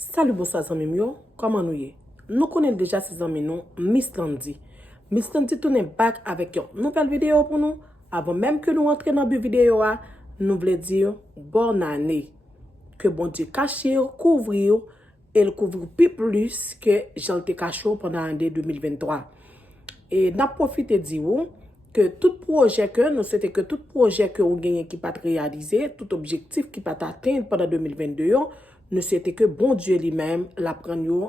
Salut, bonsoir, amis yo. Comment nous y? Nous connaissons déjà ces amis nous, Miss Landy. Miss Landy tourne back avec une nouvelle vidéo pour nous. Avant même que nous entrions dans la vidéo, nous voulons dire bonne année. Que bon Dieu cache, couvre et le couvre plus que j'en te caché pendant l'année 2023. Et n'a profité de dire que tout projet que nous souhaitons que tout projet que vous gagnez qui pas réalisé, tout objectif qui pas atteint pendant 2022, nous souhaitons que bon Dieu lui-même la prenne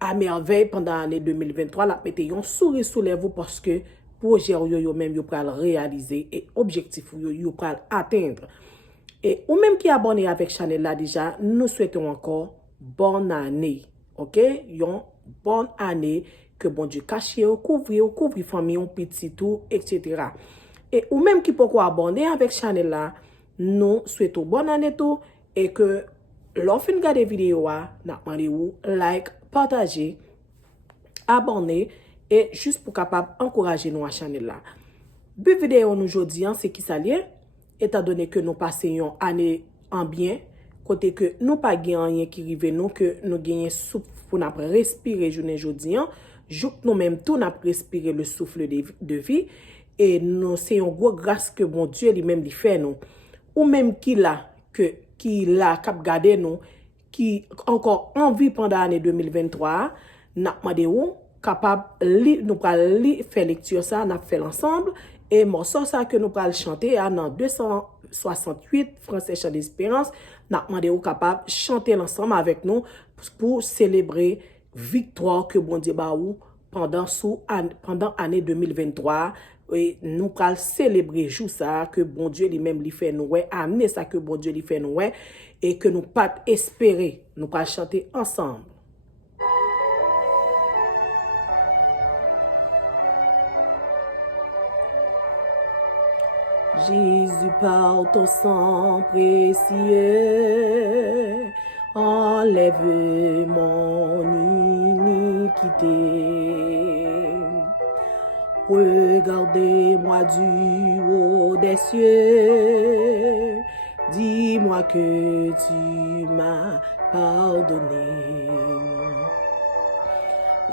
à merveille pendant l'année 2023, la mette un sourire sous les vous parce que projet yo même yo pral réaliser et objectif yo pral atteindre. Et ou même qui est abonné avec Chanel là déjà, nous souhaitons encore bonne année. OK? Yon bonne année que bon Dieu cache, couvre famille, petit tout, etc. Et ou même qui peut abonner avec Chanel là, nous souhaitons bonne année tout et que l'offre de la vidéo, n'a demandé ou like, partager, abonner et juste pour capable encourager nous à Chanel là. But vidéo nous aujourd'hui, c'est qui ça lié? Étant donné que nous passons une année en bien, côté que nous pas rien qui rive nous que nous gagnons souffle pour nous respirer journée aujourd'hui, jour nous même tout n'a respirer le souffle de vie et nous c'est une grosse grâce que bon Dieu lui-même lui fait nous ou même qui cap garder nous qui encore en vie pendant l'année 2023 n'a demandé ou capable nous pral faire lecture ça n'a fait ensemble et morceau ça que nous pral chanter dans 268 français chant d'espérance n'a demandé ou capable chanter ensemble avec nous pour célébrer victoire que bon Dieu ba ou pendant année 2023 et nous pral célébrer jour ça que bon Dieu lui-même lui fait nous amener ça que bon Dieu lui fait nous et que nous pas espérer nous pral chanter ensemble. Jésus, par ton sang précieux, enlève mon iniquité. Regardez-moi du haut des cieux, dis-moi que tu m'as pardonné.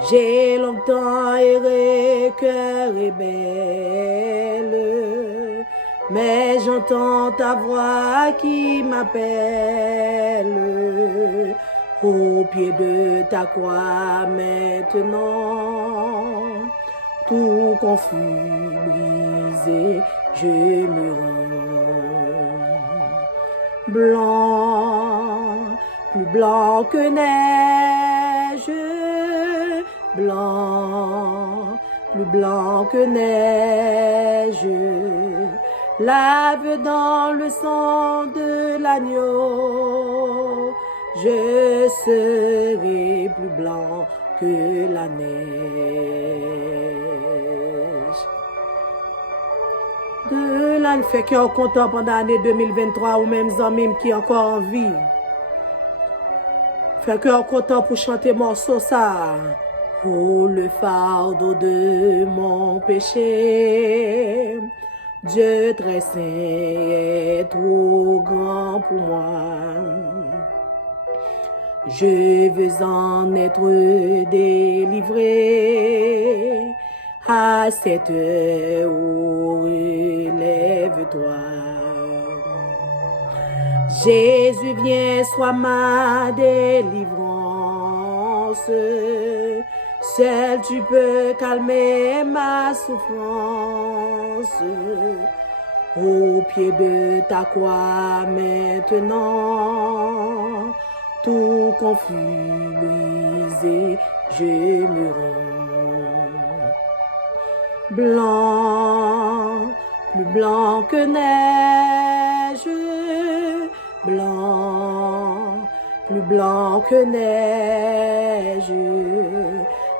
J'ai longtemps erré, cœur rebelle, mais j'entends ta voix qui m'appelle. Au pied de ta croix maintenant, tout confus, brisé, je me rends. Blanc, plus blanc que neige, blanc, plus blanc que neige, lave dans le sang de l'agneau, je serai plus blanc que la neige. De l'année fait qui est content pendant l'année 2023 ou même amis qui encore en vie. Fait que est content pour chanter morceau ça. Oh, le fardeau de mon péché, Dieu très saint est trop grand pour moi. Je veux en être délivré. À cette heure, relève-toi. Jésus, viens, sois ma délivrance. Seul tu peux calmer ma souffrance. Au pied de ta croix maintenant, tout confus, brisé, je me rends. Blanc, plus blanc que neige, blanc, plus blanc que neige,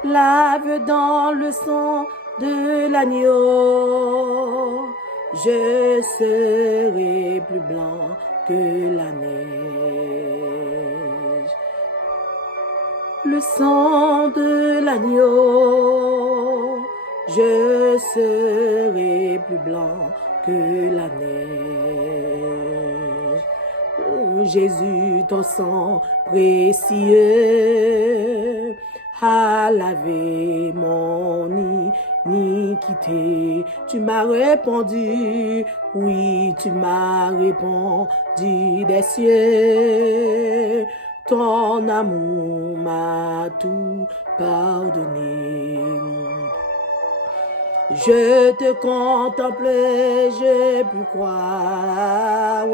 lave dans le sang de l'agneau, je serai plus blanc que la neige. Le sang de l'agneau, je serai plus blanc que la neige. Oh, Jésus, ton sang précieux a lavé mon iniquité. Tu m'as répondu, oui, tu m'as répondu des cieux. Ton amour m'a tout pardonné. Je te contemplais, j'ai pu croire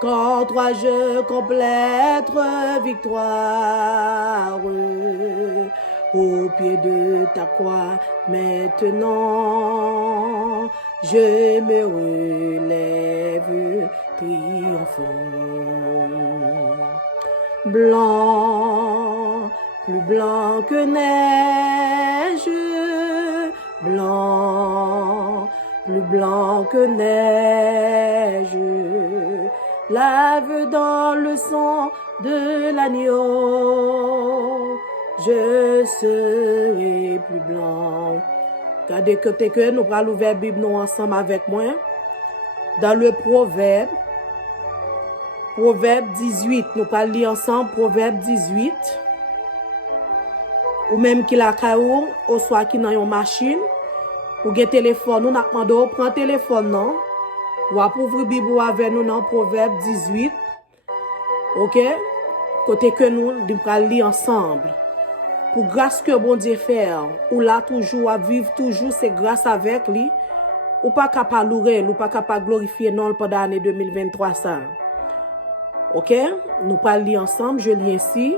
qu'en toi je complète victoire. Au pied de ta croix, maintenant, je me relève triomphant. Blanc, plus blanc que neige, blanc, plus blanc que neige, lave dans le sang de l'agneau, je serai plus blanc. Regardez que nous allons ouvrir la Bible nous ensemble avec moi. Dans le Proverbe 18, nous allons lire ensemble Proverbe 18. Ou même qui la caillou, ou soit qui dans une machine, ou gen téléphone, nous n'avons demandé prendre téléphone non. Ou à ouvrir Bible avec nous dans Proverbe 18. OK? Côté que nous allons lire ensemble. Pour grâce que bon Dieu fait, ou là toujours à vivre toujours c'est grâce avec lui. Ou pas capable louer, ou pas capable glorifier non pendant l'année 2023 ça. OK? Nous allons lire ensemble, je lis ainsi.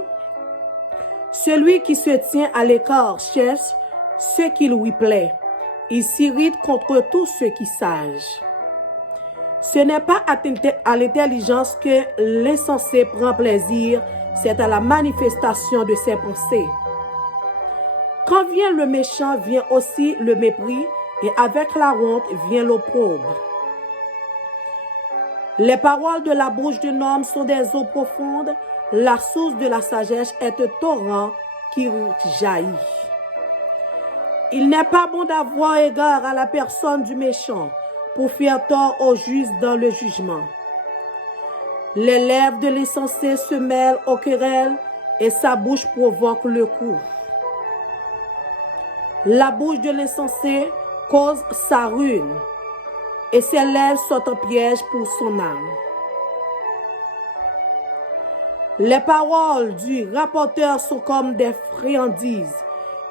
Celui qui se tient à l'écart cherche ce qui lui plaît. Il s'irrite contre tous ceux qui sachent. Ce n'est pas à l'intelligence que l'insensé prend plaisir, c'est à la manifestation de ses pensées. Quand vient le méchant, vient aussi le mépris, et avec la honte vient l'opprobre. Les paroles de la bouche d'un homme sont des eaux profondes, la source de la sagesse est un torrent qui jaillit. Il n'est pas bon d'avoir égard à la personne du méchant pour faire tort au juste dans le jugement. Les lèvres de l'insensé se mêlent aux querelles et sa bouche provoque le coup. La bouche de l'insensé cause sa ruine et ses lèvres sont un piège pour son âme. Les paroles du rapporteur sont comme des friandises.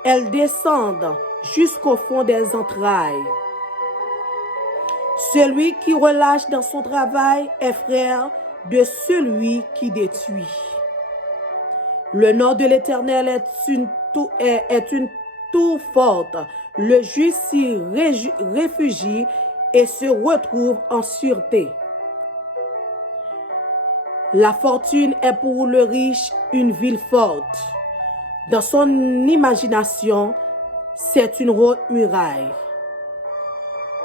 Elles descendent jusqu'au fond des entrailles. Celui qui relâche dans son travail est frère de celui qui détruit. Le nom de l'Éternel est une tour forte. Le juste s'y réfugie et se retrouve en sûreté. La fortune est pour le riche une ville forte. Dans son imagination, c'est une haute muraille.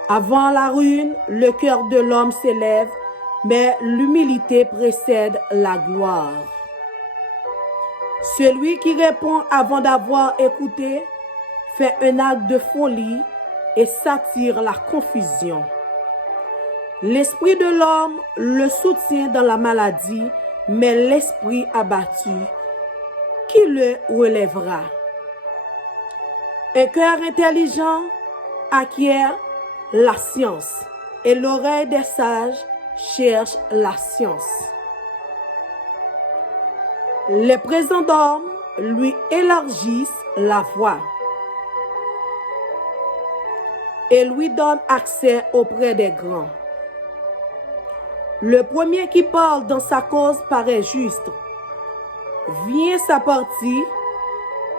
Avant la ruine, le cœur de l'homme s'élève, mais l'humilité précède la gloire. Celui qui répond avant d'avoir écouté fait un acte de folie et s'attire la confusion. L'esprit de l'homme le soutient dans la maladie, mais l'esprit abattu, qui le relèvera? Un cœur intelligent acquiert la science, et l'oreille des sages cherche la science. Les présents d'hommes lui élargissent la voie et lui donnent accès auprès des grands. Le premier qui parle dans sa cause paraît juste. Vient sa partie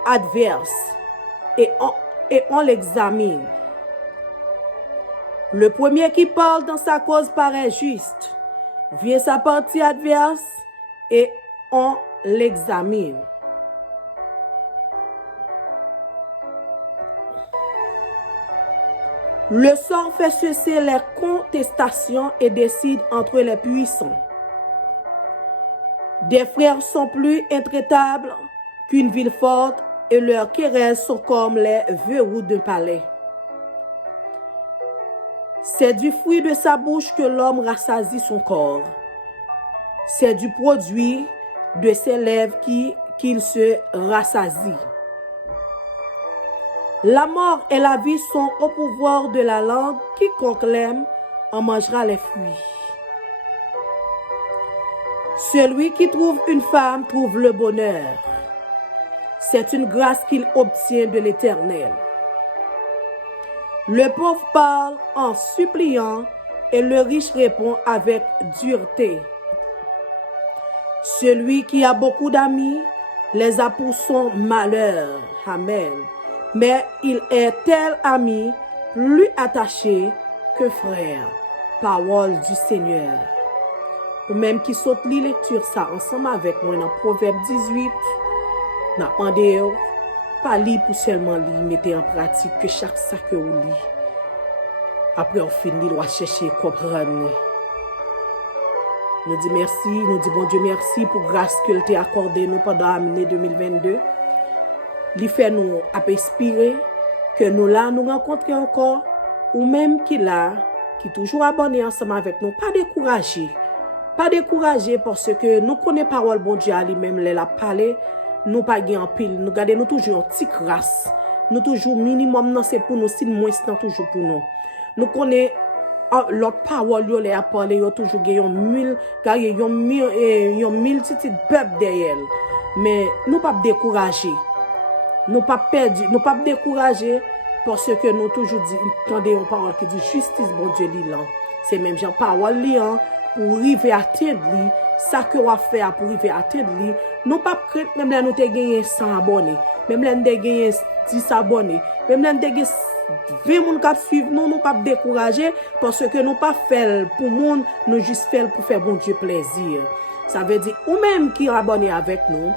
adverse et on l'examine. Le premier qui parle dans sa cause paraît juste. Vient sa partie adverse et on l'examine. Le sort fait cesser les contestations et décide entre les puissants. Des frères sont plus intraitables qu'une ville forte et leurs querelles sont comme les verrous d'un palais. C'est du fruit de sa bouche que l'homme rassasie son corps. C'est du produit de ses lèvres qu'il se rassasie. La mort et la vie sont au pouvoir de la langue. Quiconque l'aime en mangera les fruits. Celui qui trouve une femme trouve le bonheur. C'est une grâce qu'il obtient de l'Éternel. Le pauvre parle en suppliant et le riche répond avec dureté. Celui qui a beaucoup d'amis les a pour son malheur. Amen. Mais il est tel ami plus attaché que frère. Parole du Seigneur. Ou même qui saute li lecture ça ensemble avec moi dans Proverbe 18. N'a demandé pas li pour seulement li mettre en pratique que chaque sac que vous lit. Après on finit doit chercher comprendre. Nous dit merci, nous dit bon Dieu merci pour grâce qu'il t'a accordé nous pendant l'année 2022. Li fait nous inspirer que nous là nous rencontrer encore ou même qui là qui toujours abonné ensemble avec nous, pas décourager. Pas décourager parce que nous connaissons parole bon Dieu à lui-même les la parler, nous pas gain en pile, nous garder nous toujours en petite grâce. Nous toujours minimum non c'est pour nous, si moins c'est toujours pour nous. Nous connaissons l'autre parole yo les a parlé yo toujours gagne mille car yon mille petit peuple derrière. Mais nous pas décourager. Nous pas perdu, nous pas décourager parce que nous toujours dit entendez une parole qui dit justice bon Dieu li là. C'est même genre parole li hein. Pour arriver à atteindre lui, ça que on faire pour arriver à atteindre lui, nous pas craindre même là nous te gagner 100 abonnés, même là nous te gagner 10 abonnés, même là nous te gagner 20 moun qui suivent nous pas décourager parce que nous pas faire pour monde, nous juste faire pour faire bon Dieu plaisir. Ça veut dire ou même qui abonné avec nous,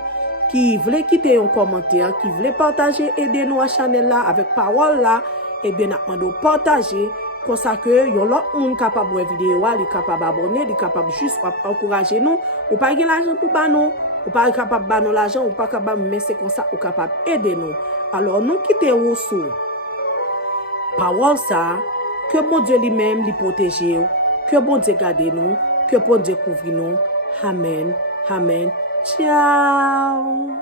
qui voulait quitter un commentaire, qui voulait partager aider nous à channel là avec parole là, et bien nous demandons partager. Comme ça que yon l'autre monde capable de vidéo, il capable abonner, il capable juste encourager nous, ou pas gagner l'argent pour ba nous, ou pas capable ba nous l'argent, ou pas capable mais c'est comme ça ou capable aider nous. Alors nous quitter sous parole ça que bon Dieu lui-même lui protéger, que bon Dieu garde nous, que bon Dieu couvre nous. Amen. Amen. Ciao.